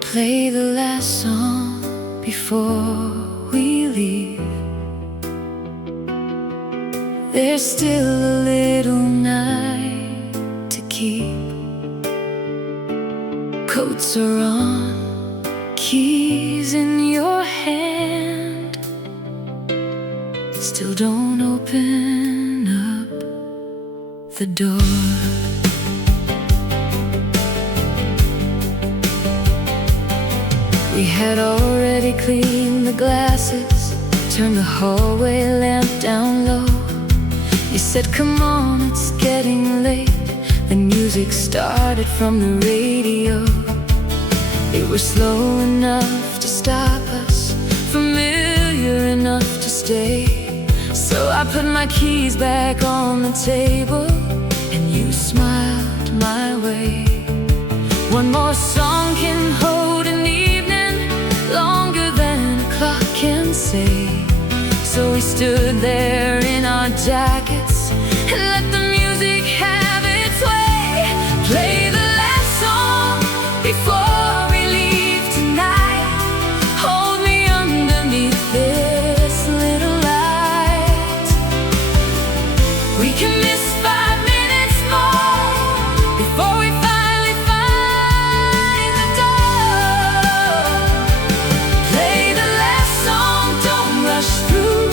Play the last song before we leave. There's still a little night to keep. Coats are on, keys in your hand. Still don't open up the door. We had already cleaned the glasses, turned the hallway lamp down low. You said, come on, it's getting late. The music started from the radio. It was slow enough to stop us, familiar enough to stay. So I put my keys back on the table, and you smiled my way. One more song can hold an evening longer than a clock can say. So we stood there in our jackets and let the music have its way. Play the last song before we leave tonight. Hold me underneath this little light. We can miss 5 minutes more before we finally find the door. Play the last song, don't rush through.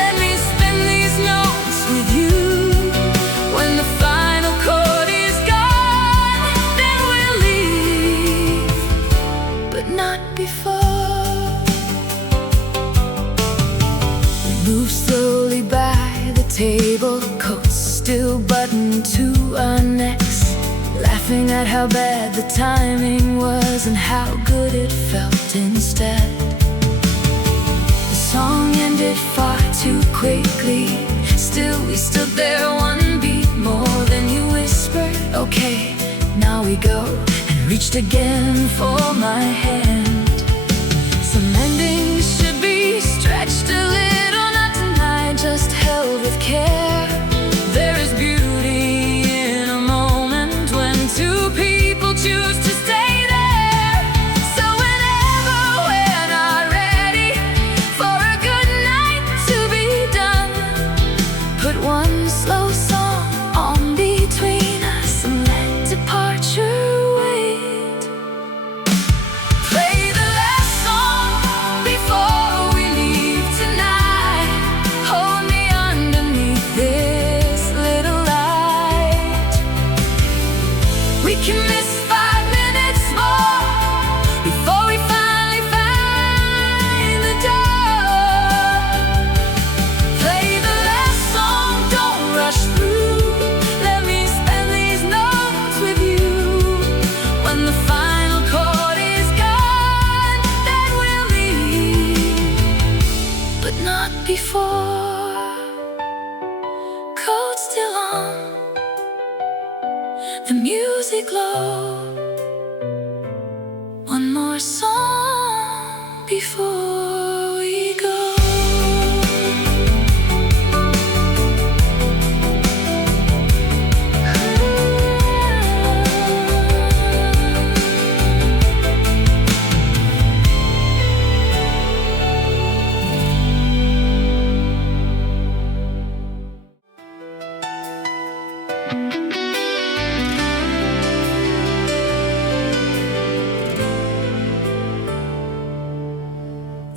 Let me spend these notes with you. When the final chord is gone, then we'll leave, but not before. We move slowly by the table, coats still buttoned to our necks, laughing at how bad the timing was and how good it felt instead. The song ended far too quickly. Still we stood there one beat more. Then you whispered, okay, now we go, and reached again for my hand. Some endings should be stretched a little, not tonight, just held with care. There is beauty in a moment when two people choose to stay there. So whenever we're not ready for a good night to be done, put one slow song on between us and let departure wait. Play the last song before we leave tonight. Hold me underneath this little light. We can miss 5 minutes more before we finally find the door. Play the last song, don't rush through. Let me spend these notes with you. When the final chord is gone, then we'll leave, but not before. Coat still on, the music low. One more song before we go.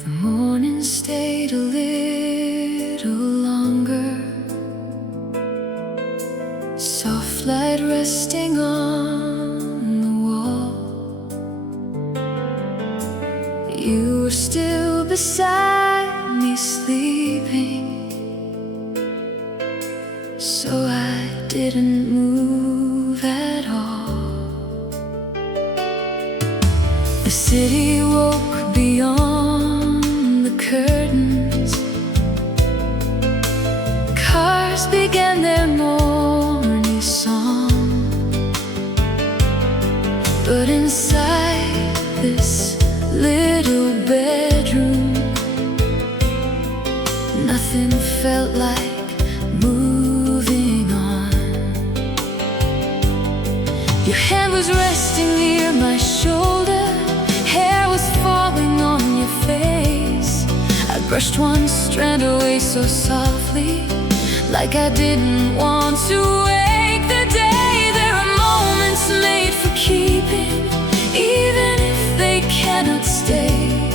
The morning stayed a little longer, soft light resting on the wall. You were still beside me sleeping, so I didn't move at all. The city woke beyond the curtains. Cars began their morning song, but inside this little bedroom, Nothing felt like moving on. Your hand was resting near my shoulder, hair was falling on your face. I brushed one strand away so softly, like I didn't want to wake the day. There are moments made for keeping, even if they cannot stay.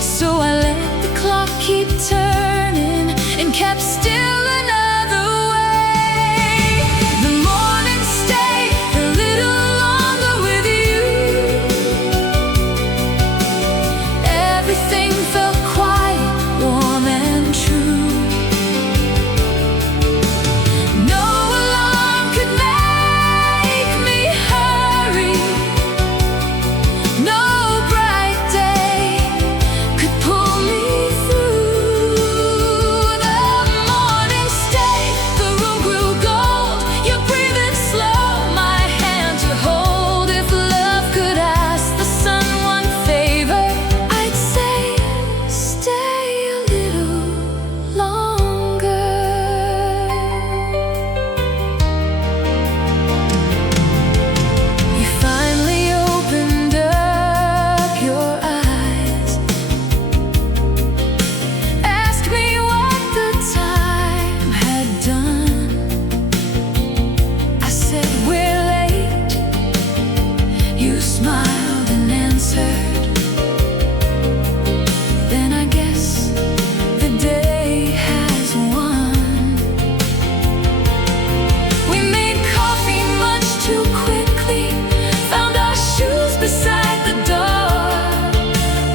So I let the clock keep turning and kept still another way. The morning stayed a little longer with you. Everything felt quiet, warm and true. No alarm could make me hurry. No bright day could pull me through. The morning stayed, the room grew gold. You're breathing slow, my hand to hold. If love could ask the sun one favor, I'd say stay a little longer. You finally opened up your eyes, asked me what the time had done. I said, we're late. You smiled and answered, then I guess the day has won. We made coffee much too quickly, found our shoes beside the door.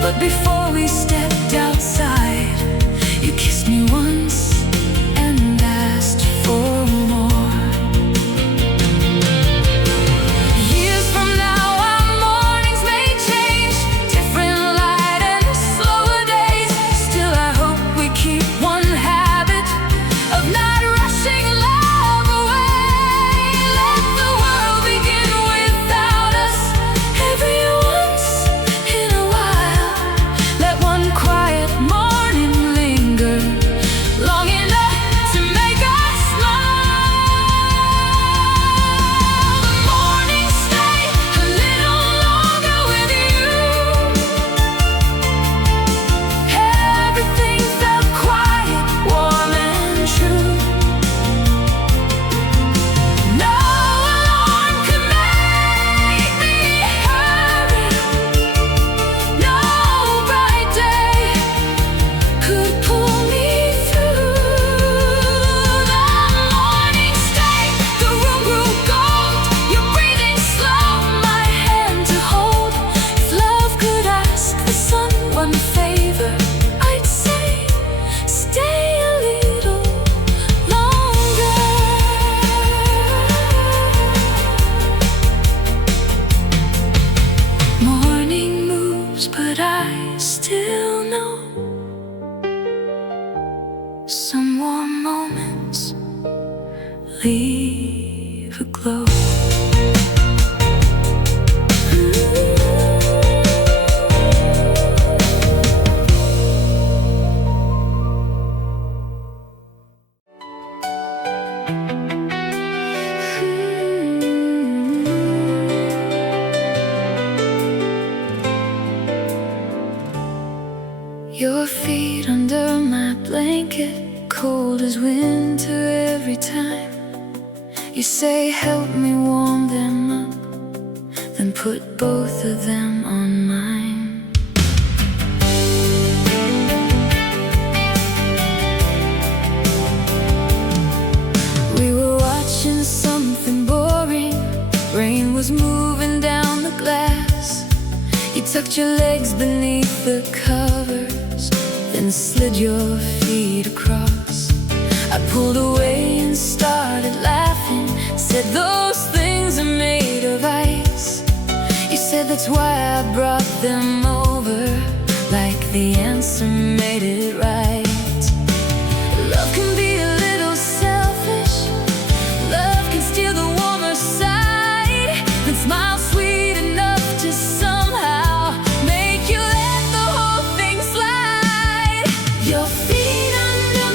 But before we stepped outside, you kissed me once and asked for more. Years from now, our mornings may change, different light and slower days. Still, I hope we keep one habit of not rushing love away. Let the world begin without us every once in a while. Let one quiet morning linger long enough to make us smile. The morning stayed a little longer with you. Everything felt quiet, warm and true. No alarm could make me hurry. No bright day could pull me through. The morning stayed, the room grew gold. You're breathing slow, my hand to hold. If love could ask the sun one favor, I'd say stay a little longer. Morning moves, but I still know some warm moments leave a glow. Your feet under my blanket, cold as winter every time. You say help me warm them up, then put both of them on mine. We were watching something boring, rain was moving down the glass. You tucked your legs beneath the covers, then slid your feet across. I pulled away and started laughing, said those things are made of ice. You said that's why I brought them over, like the answer made it right. Love can be a little selfish, love can steal the warmer side, and smile sweet enough to somehow make you let the whole thing slide. Your feet under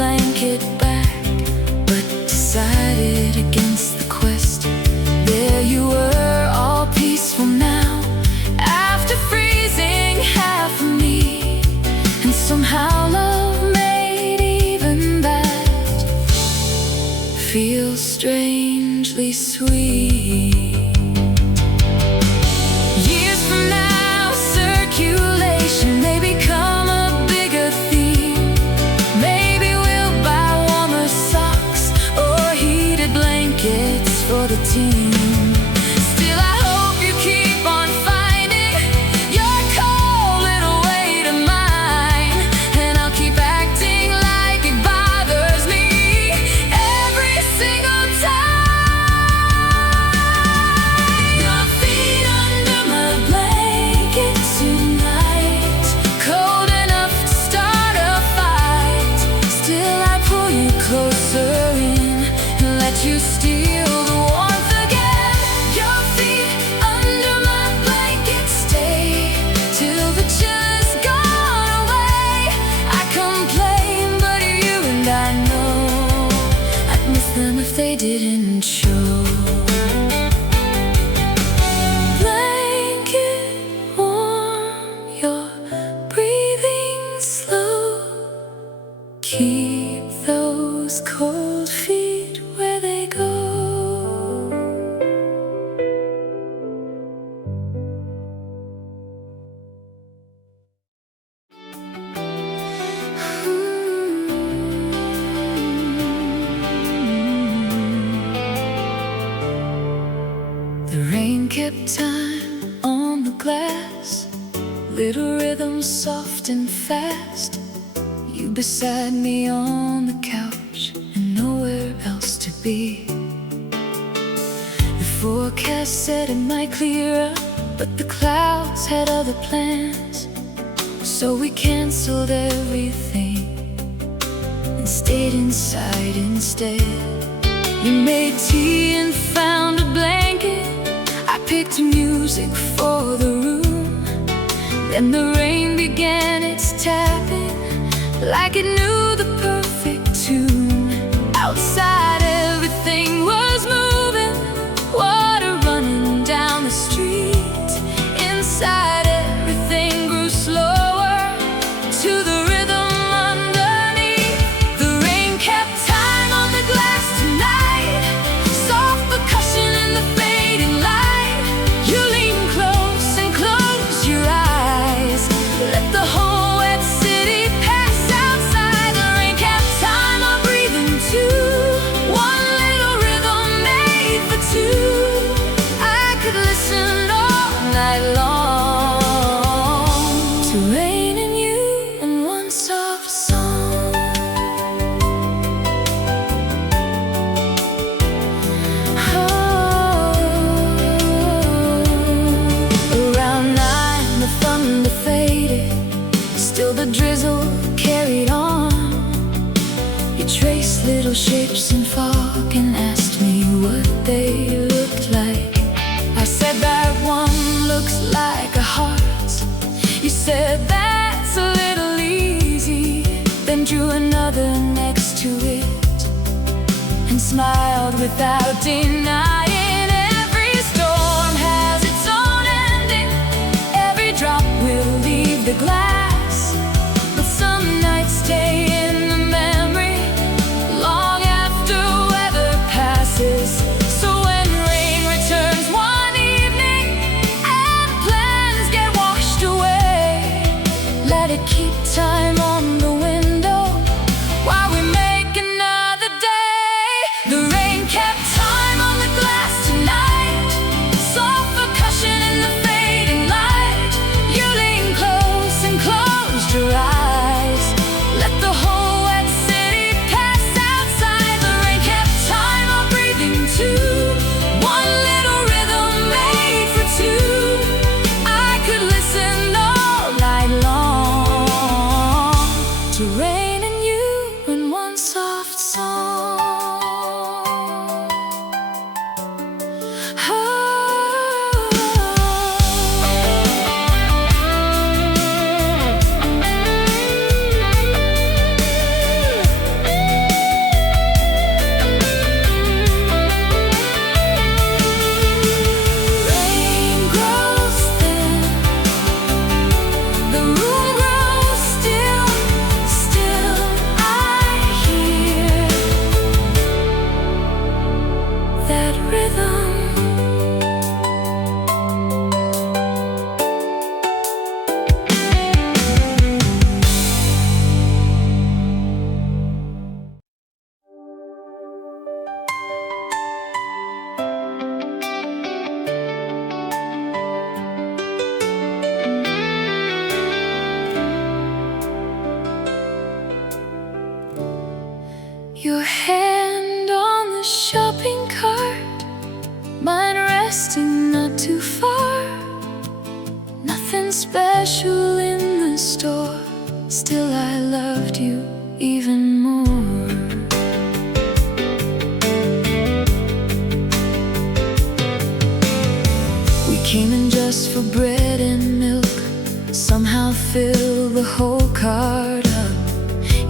blanket back, but decided against the quest. There you were, all peaceful now, after freezing half of me. And somehow love made even that feel strangely sweet. Years from now, circulation may become a bigger theme. Maybe we'll buy warmer socks or heated blankets for the team. Still, I hope you keep on finding your cold little way to mine, and I'll keep acting like it bothers me every single time. Your feet under my blanket tonight, cold enough to start a fight. Still, I pull you closer in and let you steal the warmth again. Your feet under my blanket stay till the chill is gone away. I complain, but you and I know I'd miss them if they didn't show. Blanket warm, your breathing slow. Keep those cold feet where they go. The rain kept time on the glass, little rhythms soft and fast. You beside me on the couch and nowhere else to be. The forecast said it might clear up, but the clouds had other plans. So we canceled everything and stayed inside instead. You made tea and found a blanket. I picked music for the room. Then the rain began its tapping, like it knew the perfect tune. Outside everything was moving, water running down the street. Inside everything grew slower to the rhythm underneath. The rain kept time on the glass tonight, soft percussion in the fading light. You lean close and close your eyes, let the whole wet city pass outside. The rain kept time on breathing too, one little rhythm made for two. I could listen all night long to rain and you in one soft song. Around 9 the thunder faded, still the drizzle carried on. You traced little shapes in fog and asked me what they looked like. I said that one looks like a heart. You said that's a little easy, then drew another next to it and smiled without denying. Every storm has its own ending, every drop will leave the glass, but some nights stay in the memory long after weather passes. So when rain returns one evening and plans get washed away, let it keep time on the window while we make another day. The rain kept time on the glass tonight, soft percussion in the fading light. You lean close and closed your eyes, let the whole wet city pass outside. The rain kept time on breathing too, one little rhythm made for two. I could listen all night long to rain and you in one soft song. rhythm. Your hand on the shopping cart, mine resting not too far. Nothing special in the store, still I loved you even more. We came in just for bread and milk, somehow filled the whole cart up.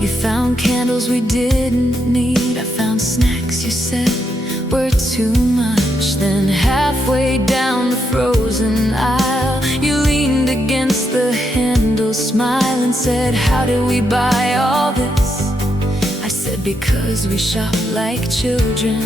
You found candles we didn't need, I found snacks you said were too much. Then halfway down the frozen aisle, you leaned against the handle, smiled and said, "How did we buy all this?" I said, "Because we shop like children."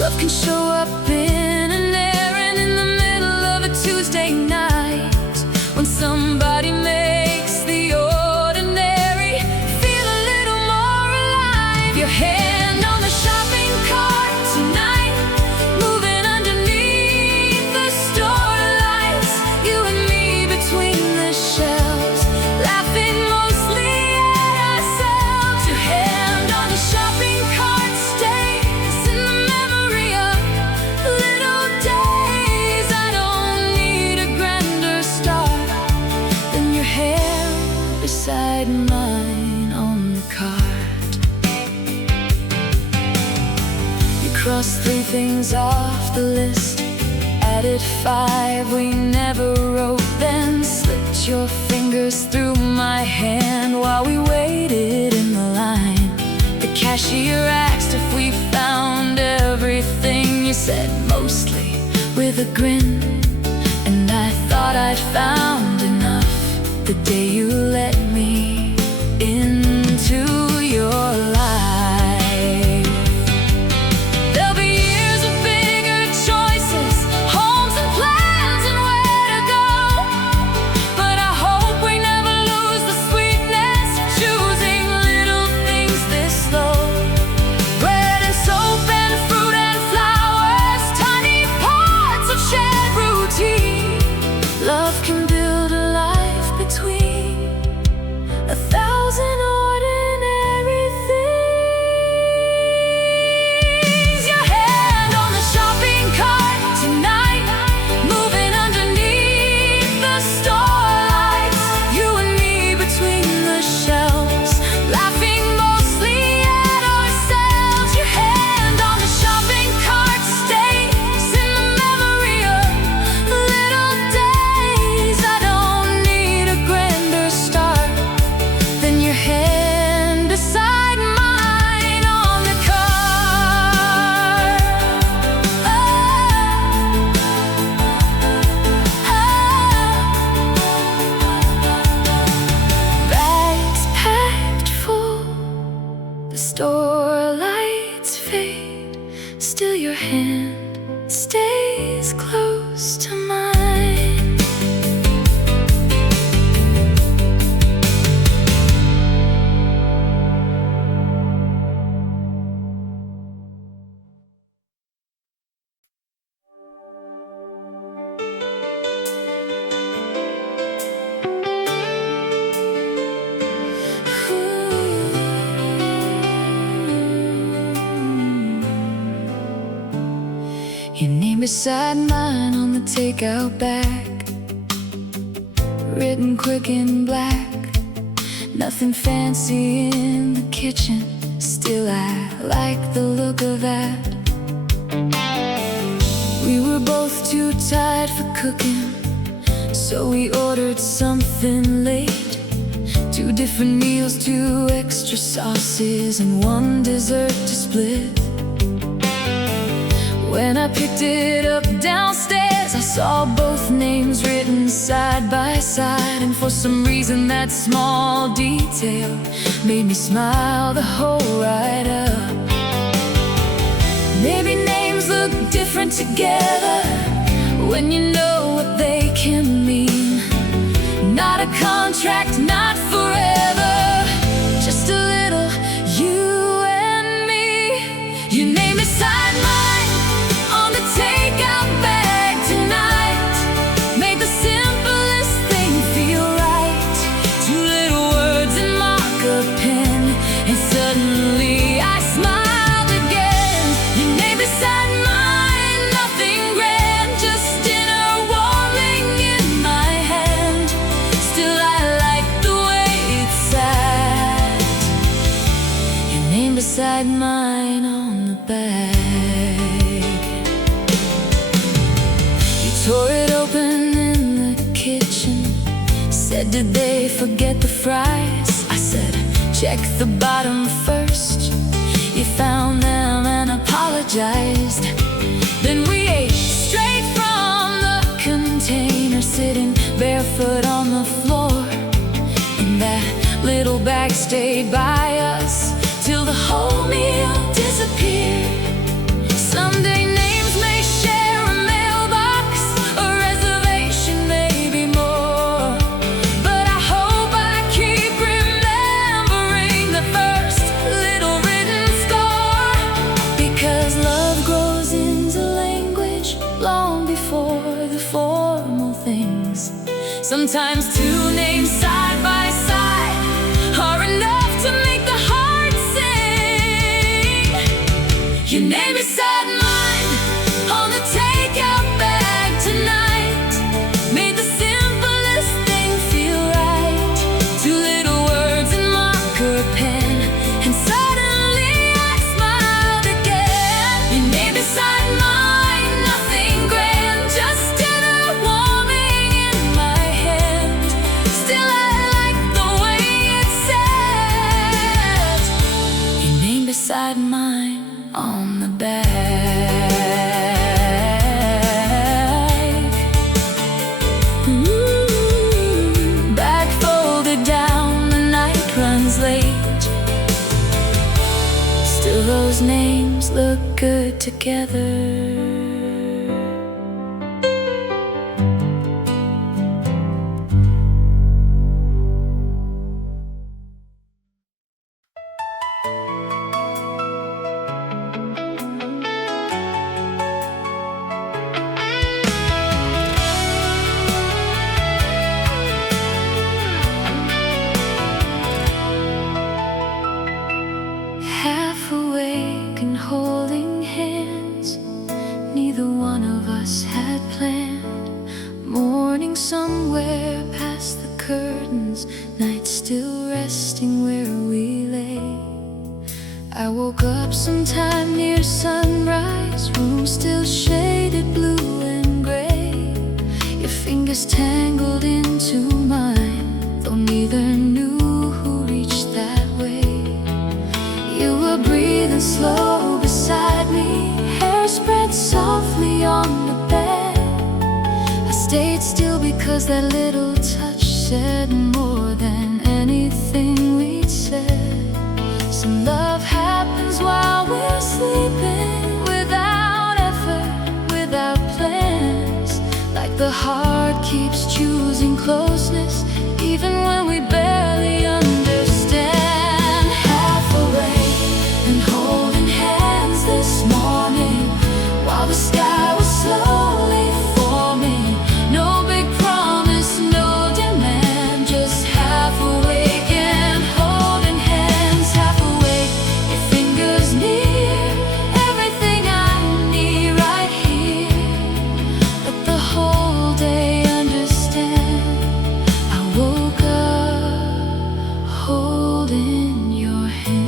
Love can show up in an errand in the middle of a Tuesday night, when somebody makes the ordinary feel a little more alive. Your hand on the shopping cart tonight, moving underneath the store lights. You and me between the shelves, laughing mostly at ourselves. Your hand on the shopping cart stays in the memory of little days. I don't need a grander start than your hand beside mine on the cart. You crossed 3 things off the list, added 5 we never wrote, then slipped your fingers through my hand while we waited in the line. The cashier asked if we found everything. You said mostly, with a grin, and I thought I'd found enough the day you let me into your life. There'll be years of bigger choices, homes and plans and where to go, but I hope we never lose the sweetness of choosing little things this slow. Bread and soap and fruit and flowers, tiny parts of shared routine. Love can build a life between 1,000 ordinary things. Your hand on the shopping cart tonight, moving underneath the store lights. You and me between the shelves, laughing mostly at ourselves. Your hand on the shopping cart stays in the memory of little days. I don't need a grander start than your hand beside mine on the cart. Bags packed full, the store lights fade, still your hand stays close to mine. Your name beside mine on the takeout bag, written quick in black. Nothing fancy in the kitchen, still I like the look of that. We were both too tired for cooking, so we ordered something late. 2 different meals, 2 extra sauces, and 1 dessert to split. When I picked it up downstairs, I saw both names written side by side, and for some reason that small detail made me smile the whole ride up. Maybe names look different together when you know what they can mean. Not a contract, not forever, just a little you and me. Your name beside mine on the takeout bag tonight. Make the simplest thing feel right. Two little words and marker pen, and suddenly I smiled again. Your name beside mine, nothing grand, just dinner warming in my hand. Still I like the way it sat. Your name beside mine on the bag. You tore it open in the kitchen, said, did they forget the fries? I said, check the bottom first. You found them and apologized. Then we ate straight from the container, sitting barefoot on the floor. And that little bag stayed by us till the whole meal disappeared. Someday names may share a mailbox, a reservation, maybe more. But I hope I keep remembering the first little written score. Because love grows into language long before the formal things. Sometimes two names side by side are enough to make the heart sing. Your name beside mine on the takeout bag tonight. Made the simplest thing feel right. Two little words and marker pen, and suddenly I smiled again. Your name beside mine, nothing grand, just dinner warming in my hand. Still I like the way it said. Your name beside mine on the bag. Bag folded down, the night runs late. Still those names look good together. Half awake and holding hands, neither one of us had planned. Morning somewhere past the curtains, night still resting where we lay. I woke up sometime near sunrise, room still shaded blue and gray. Your fingers tangled into mine, though neither knew who reached that way. You were breathing slow beside me, hair spread softly on the bed. I stayed still because that little touch said more than anything we'd said. Some love happens while we're sleeping, without effort, without plans. Like the heart keeps choosing closeness, even when we barely understand. Half awake and holding hands this morning, while the sky was slowly forming. No big promise, no demand, just half awake and holding hands. Half awake, your fingers near, everything I need right here. Let the whole day understand. I woke up holding your hand.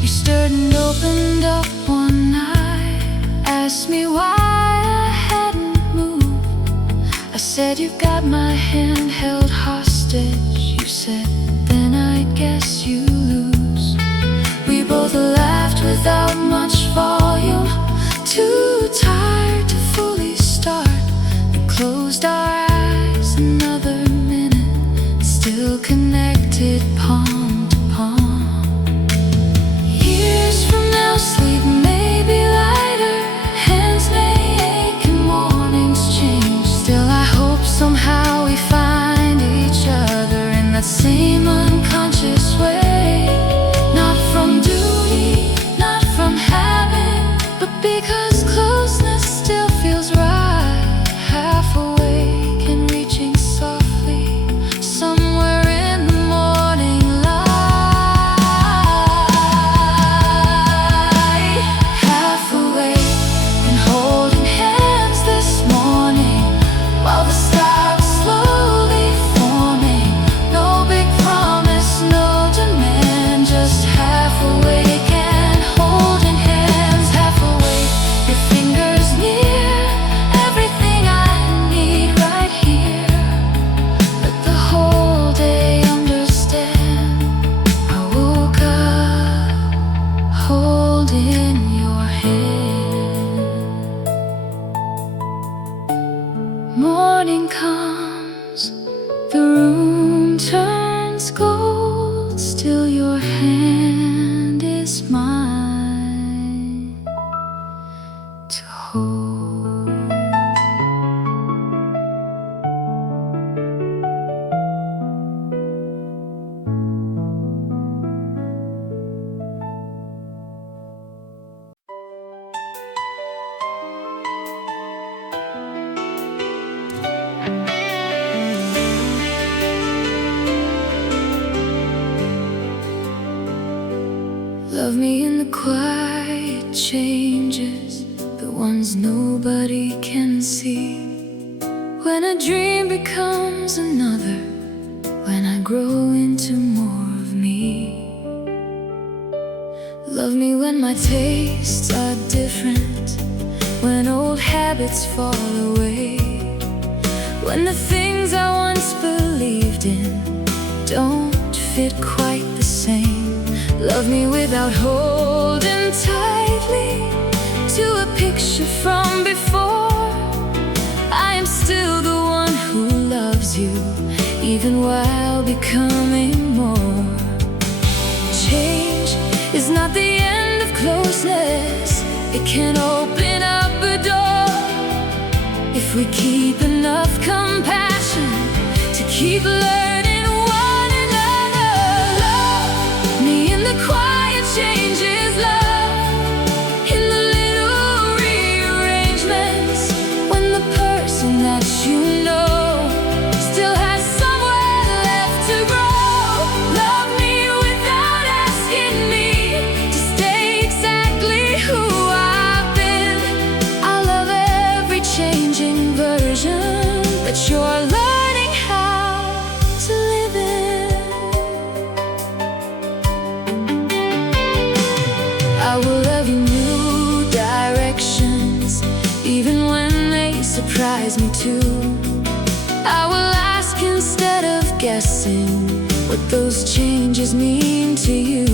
You stirred and opened up one eye, asked me why I hadn't moved. I said, you've got my hand held hostage. You said, then I guess you lose. your hand is mine to hold. Love me in the quiet changes, the ones nobody can see. When a dream becomes another, when I grow into more of me. Love me when my tastes are different, when old habits fall away, when the things I once believed in don't fit quite the same. Love me without holding tightly to a picture from before. I am still the one who loves you, even while becoming more. Change is not the end of closeness, it can open up a door if we keep enough compassion to keep learning. Quiet changes, love in the little rearrangements, when the person that you know still has somewhere left to grow. Love me without asking me to stay exactly who I've been. I love every changing version that you're learning how to live in. I will love you new directions, even when they surprise me too. I will ask instead of guessing what those changes mean to you.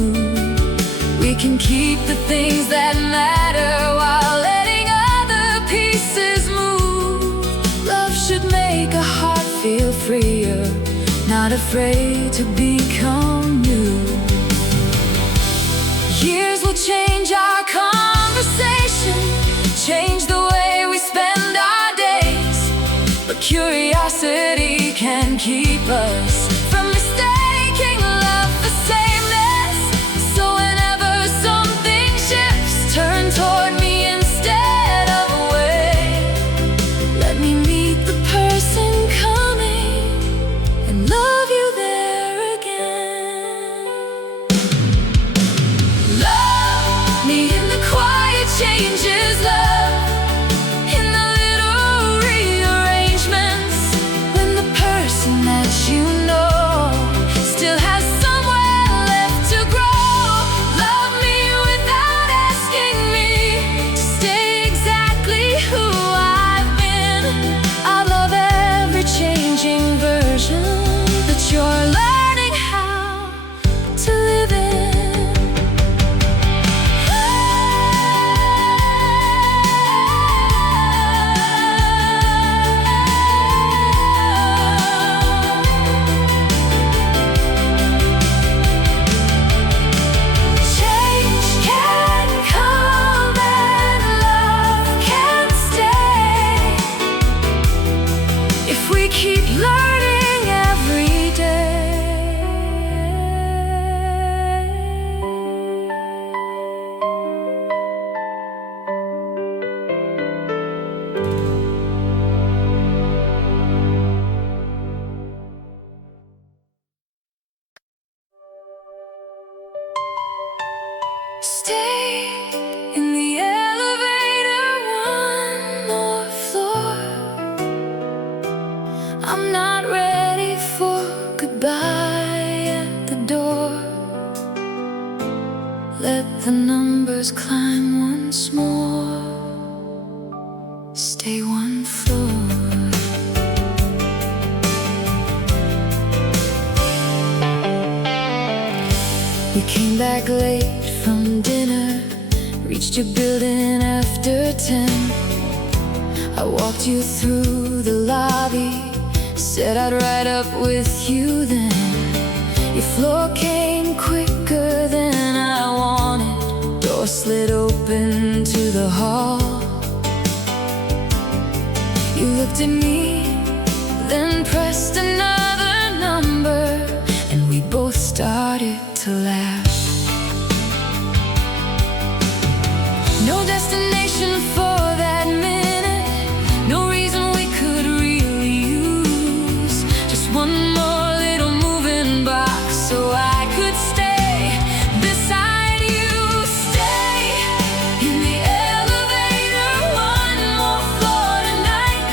We can keep the things that matter while letting other pieces move. Love should make a heart feel freer, not afraid to become new. Years will change our conversation, change the way we spend our days, but curiosity can keep us from mistaking love for sameness. So whenever something shifts, turn toward me instead of away. Let me meet the person coming and love you there again. Love me in the quiet changes, love in the little rearrangements, when the person that you know still has somewhere left to grow. Love me without asking me to stay exactly who I've been. I love every changing version that you're learning how to live in. Change can come and love can stay if we keep learning every day. Stay in the elevator one more floor. I'm not ready for goodbye at the door. Let the numbers climb once more. Stay one floor. You came back late from dinner, reached your building after 10. I walked you through the lobby, said I'd ride up with you then. Your floor came quicker looked at me, then pressed another number, and we both started to laugh. No destination for that minute, no reason we could really use. Just one more little moving box so I could stay beside you. Stay in the elevator, one more floor tonight.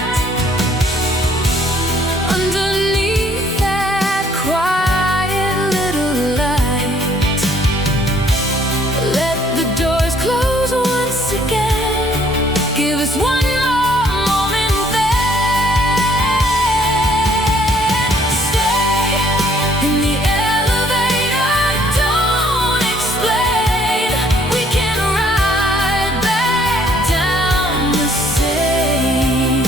Underneath that quiet little light, let the doors close once again. Give us one more moment there. Stay in the elevator, don't explain. We can ride back down the same.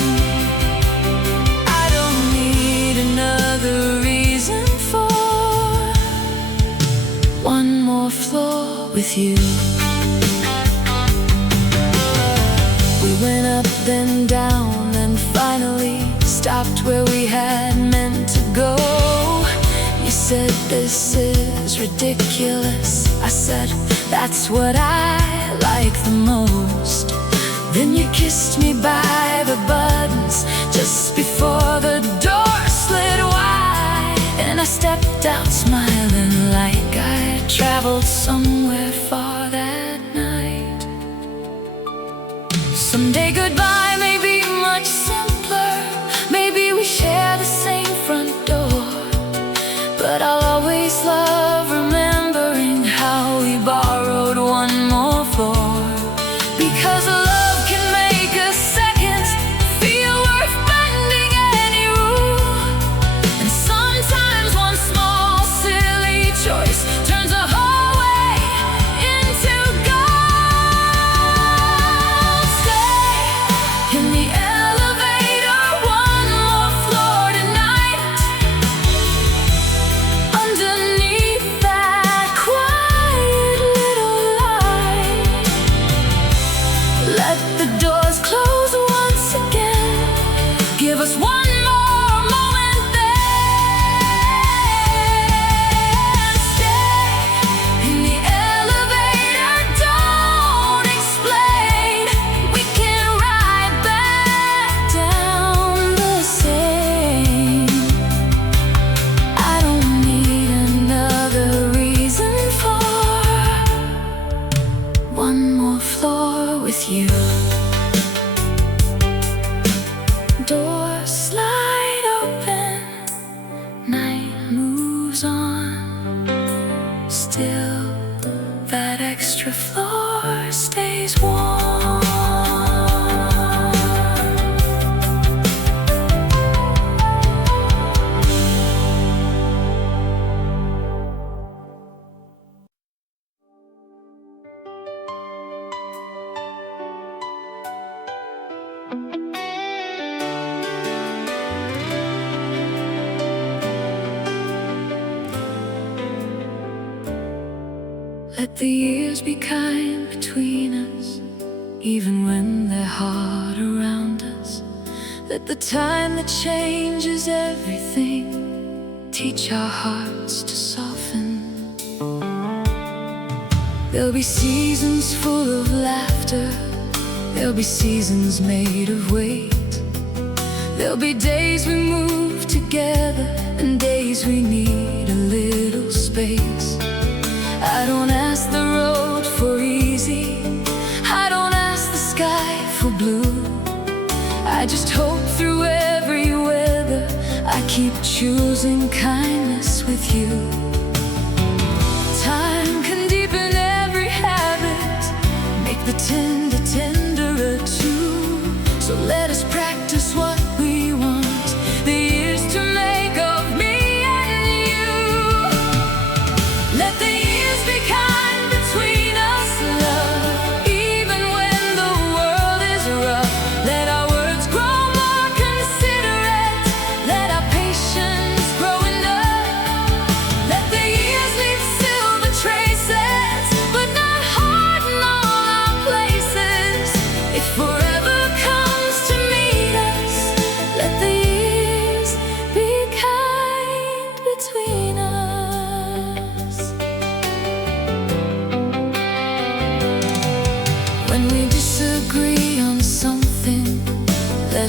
I don't need another reason for one more floor with you. We went up, then down, then finally stopped where we had meant to go. You said, "This is ridiculous." I said, "That's what I like the most." Then you kissed me by the buttons just before the door slid wide, and I stepped out smiling like I traveled somewhere far that night. Someday goodbye may be much simpler. Maybe we share the same front door, but I'll always love remembering how we borrowed one more floor. Because love can make a second feel worth bending any rule, and sometimes one small silly choice turns a whole way into gold. Stay in the elevator, one more floor tonight. Underneath that quiet little light, let the doors close once again. Give us one more moment there. Stay in the elevator, don't explain. We can ride back down the same. I don't need another reason for one more floor with you. Doors slide open, night moves on. Still, that extra floor stays warm. Let the years be kind between us, even when they're hard around us. Let the time that changes everything teach our hearts to soften. There'll be seasons full of laughter, there'll be seasons made of weight. There'll be days we move together and days we need a little space. I don't ask the road for easy, I don't ask the sky for blue. I just hope through every weather I keep choosing kindness with you. Time can deepen every habit, make the tender tenderer too. So let us practice what we want, the years to make of me and you. Let the years be kind between us, love, even when the world is rough. Let our words grow more considerate, let our patience grow enough.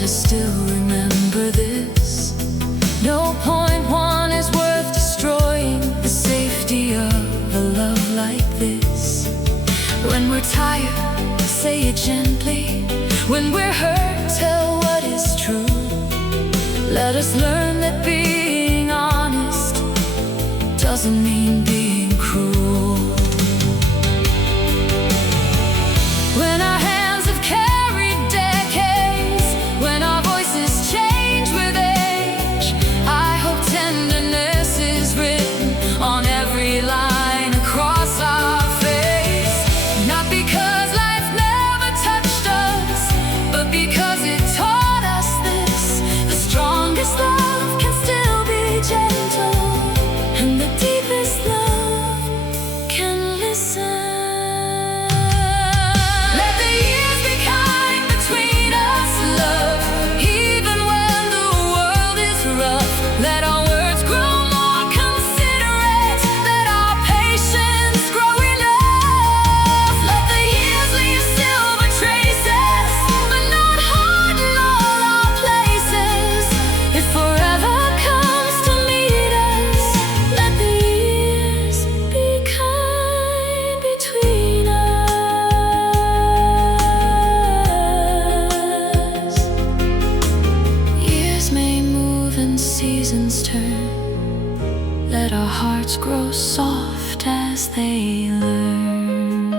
us still remember this. No point one is worth destroying the safety of a love like this. When we're tired, say it gently. When we're hurt, tell what is true. Let us learn that being honest doesn't mean being cruel. When our hands have carried decades, when our voices change with age, I hope tenderness is written on every line across our face. Not because life never touched us, but because it taught us this. The strongest love can still be gentle, and the deepest love can listen. Seasons turn, let our hearts grow soft as they learn.